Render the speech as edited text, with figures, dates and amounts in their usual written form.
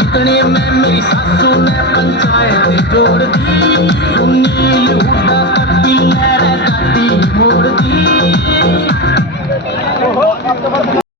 इतने में मेरी सासू ने पंचायत जोड़ दी, सुनील हुड्डा कत्ती मेरे दादी मोड़ दी।